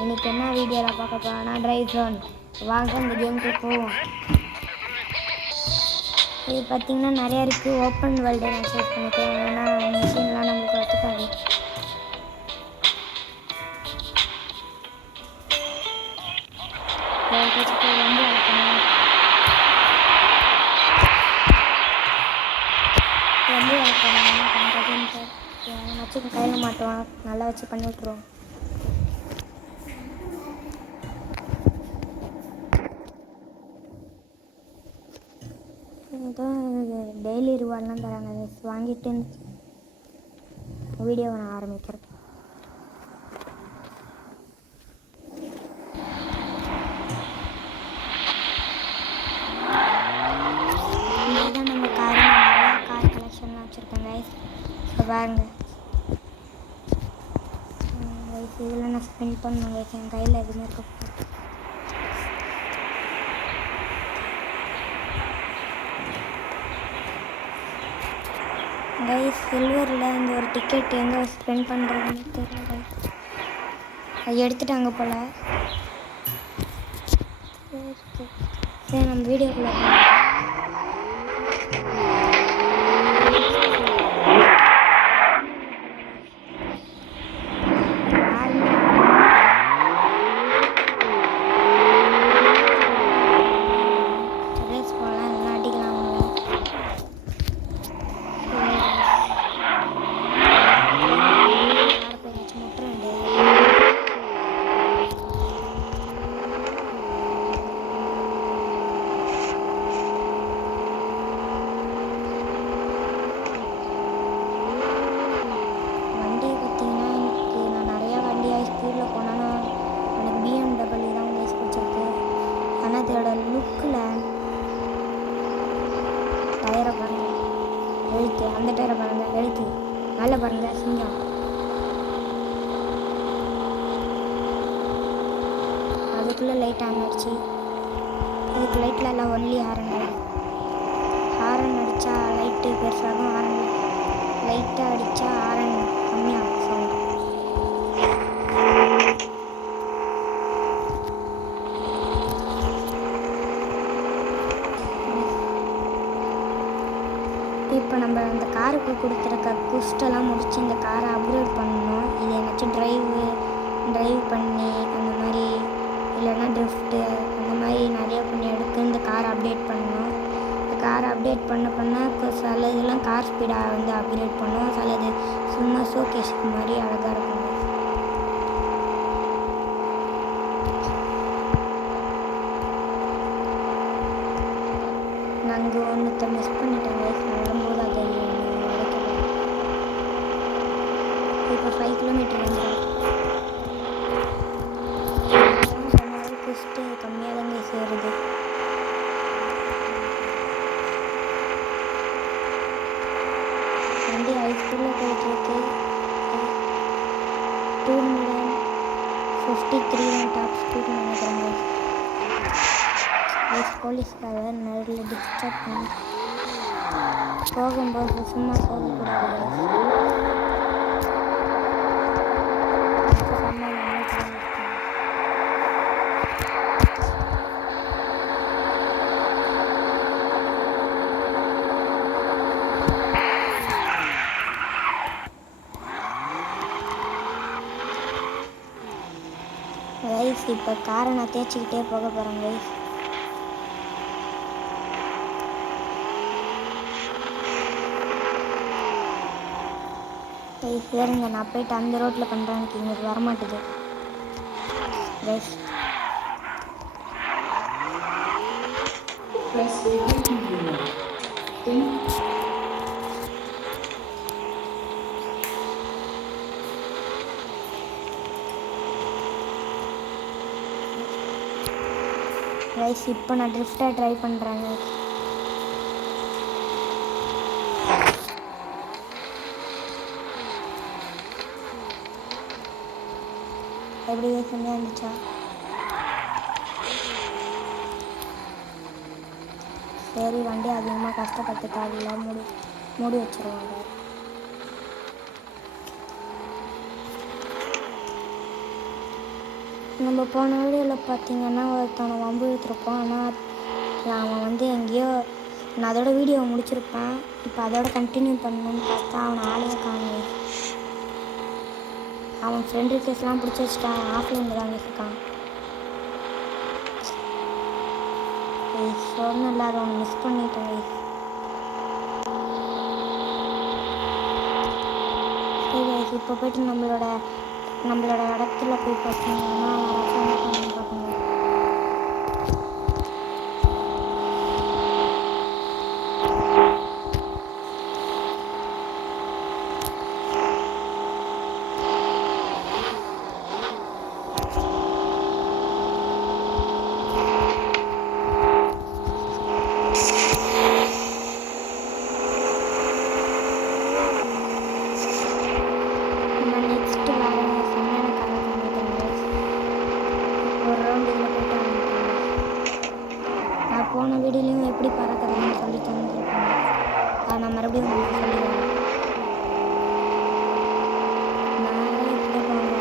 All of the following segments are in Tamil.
இன்னைக்கு என்ன வீடியோவில் பார்க்க போகிறோன்னா ட்ரைவ் ஜோன். வாங்க இந்த கேமுக்கு போவோம். இது பார்த்திங்கன்னா நிறையா இருக்குது. ஓப்பன் வேர்ல்டு நான் சூஸ் பண்ணிக்கிறேன், ஏன்னா மிஷின்லாம் நம்மளுக்கு ஒத்துக்காது. வந்து வளர்க்கணும், வந்து வளர்க்கணும். என்ன பண்ணுறதுன்ட்டு வச்சு கையில் மாட்டுவான், நல்லா வச்சு பண்ணி விட்ருவோம். ஏதோ டெய்லி ரிவார்ட்லாம் தராங்க. வாங்கிட்டு வீடியோவை நான் ஆரம்பிக்கிறேன். இதுதான் நம்ம கார். நிறையா கார் கலெக்ஷன்லாம் வச்சுருக்கேன் கைஸ். இப்போ பாருங்கள் கைஸ், இதில் நான் ஸ்பெண்ட் பண்ணணும் கைஸ். என் கையில் எதுவுமே இருக்க கைஸ். சில்வரில் இந்த ஒரு டிக்கெட் எங்கே ஸ்பெண்ட் பண்ணுறதுன்னு தெரியல கைஸ். அது எடுத்துட்டாங்க போல். சரி நம்ம வீடியோக்குள்ளே டயரை பாருங்கள், எழுத்து. அந்த டயரை பாருங்கள், எழுத்து. மேலே பாருங்கள், சிங்கம். அதுக்குள்ளே லைட் ஆன் ஆகிடுச்சு. இதுக்கு லைட்டில் எல்லாம் ஒன்லி ஹாரன். ஹாரன் அடித்தா லைட்டு பெருசாகும், ஹாரன் லைட்டாக அடித்தா ஹாரன் கம்மியாகும் சவுண்ட். இப்போ நம்ம அந்த காருக்கு கொடுத்துருக்க குஸ்டெல்லாம் முடித்து இந்த காரை அப்கிரேட் பண்ணணும். இது ஏதாச்சும் ட்ரைவ் பண்ணி அந்த மாதிரி, இல்லைன்னா ட்ரிஃப்ட்டு அந்த மாதிரி நிறையா பண்ணி எடுத்து இந்த காரை அப்டேட் பண்ணணும். இந்த காரை அப்டேட் பண்ண சில இதெல்லாம் கார் ஸ்பீடாக வந்து அப்கிரேட் பண்ணுவோம், சிலது சும்மா ஷோகேஸுக்கு மாதிரி அழகாக இருக்கும். நாங்கள் ஒன்றுத்த மிஸ் பண்ணிட்டேன் லைஃப். வரும்போது அதை உடைக்கிறேன். இப்போ 5 கிலோமீட்டர் வந்துடும். குஸ்ட்டு கம்மியாக தாங்க சேருது. வண்டி ஹைஸ்பீடில் போயிட்டுருக்கு. 253 தான் டாப் ஸ்பீட் நினைக்கிறாங்க. போலீஸ்காரர் நடுவில் டிஸ்டர்ப் பண்ணி போகும்போது சும்மா போகக்கூடாது. ரைஸ் இப்போ காரை நான் தேய்ச்சிக்கிட்டே போக போகிறேன் ரைஸ். சரிங்க, நான் போயிட்டு அந்த ரோட்டில் பண்ணுறேன். எனக்கு இங்கே வரமாட்டுது ரைஸ். ரைஸ் இப்போ நான் ட்ரிஃப்டாக ட்ரை பண்ணுறேங்க. எப்படி செம்மையாக இருந்துச்சா? சரி, வண்டி அதிகமாக கஷ்டப்பட்டுக்காதில்ல, மூடி வச்சுருவாங்க. நம்ம போன வீடியோவில் பார்த்தீங்கன்னா ஒருத்தவனை வம்பு இழுத்துருப்போம். ஆனால் அவன் வந்து எங்கேயோ நான் அதோட வீடியோவை முடிச்சிருப்பேன். இப்போ அதோட கண்டினியூ பண்ணணும்னு பார்த்தா அவனை ஆளையே காணும். அவன் ஃப்ரெண்ட் ரிக்வெஸ்ட்லாம் பிடிச்சி வச்சுட்டான். ஆஃப்லைனில் தான் இருக்கான். சொன்னல அதை அவனை மிஸ் பண்ணிட்டேன். சரி இப்போ போய்ட்டு நம்மளோட இடத்துல போய் பார்த்தீங்கன்னா பார்க்கணும். போன வீடியோலையும் எப்படி பறக்கிறதுன்னு சொல்லி தந்துருக்கேன். அதை நான் மறுபடியும் உங்களுக்கு சொல்லிடுவேன். மேலே இப்படி போங்க,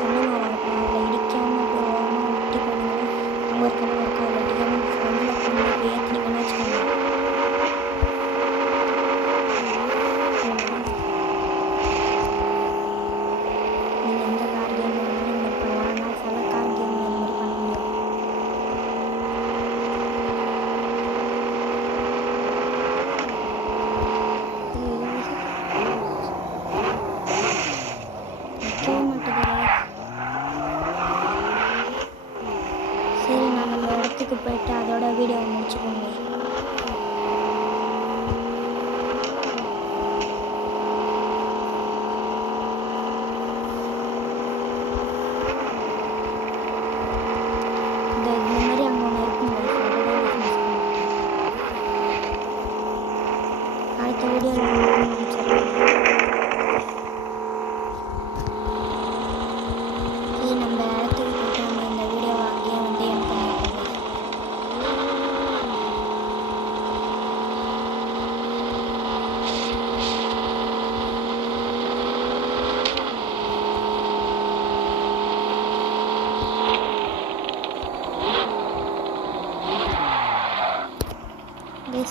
கண்ணமாக இருக்கும். அதில் இடிக்காமல் அப்படி ஓரமாக ஒட்டி போனீங்கன்னா அங்கே ஒரு கிணறு இருக்கும். அதில் இடிக்காமல் ஃப்ரெண்டில் கொண்டு போய் ஏற்றினீங்கன்னு வச்சுக்கோங்க. நீங்கள் எந்த கார் கேம் வேணாலும் இந்த மாதிரி பண்ணலாம். ஆனால் சில கார் கேம் இந்த மாதிரி பண்ண முடியும். சரி நான் நம்ம இடத்துக்கு போயிட்டு அதோட வீடியோவை முடிச்சுக்கோங்க. இந்த மாதிரி அங்கே ஒன்று இருக்குங்க. அடுத்த வீடியோவில் நம்ம இடத்துக்கு போயிட்டு நம்ம இந்த வீடியோவை அங்கேயே வந்து என் பண்ணிருக்கோம்.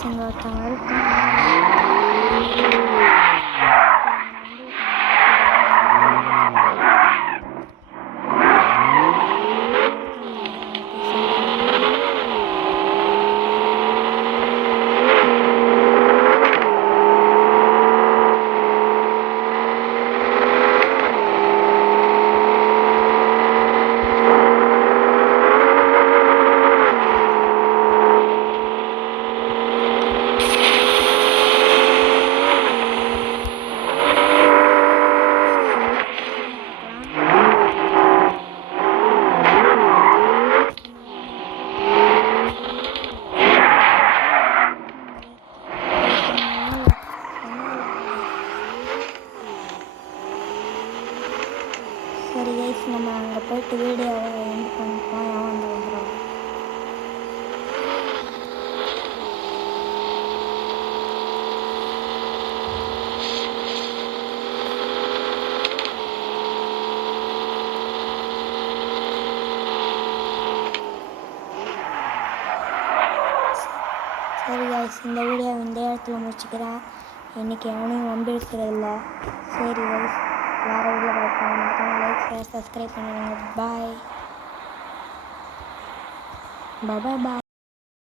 இங்கே ஒருத்தவங்க இருக்கான். சரி கைஸ், நம்ம அங்கே போயிட்டு வீடியோவை எண்ட் பண்ணிப்போம். வந்து வந்துடும். சரி கைஸ், இந்த வீடியோ இந்த இடத்துல முடிச்சுக்கிறேன். இன்றைக்கி எவனையும் வம்பிழுக்கிறதில்ல. சரி கைஸ், வேறு வீடியோ பார்ப்போம். மறக்காம லைக் ஷேர் சப்ஸ்கிரைப் பண்ணிடுங்க. பாய் பாய்.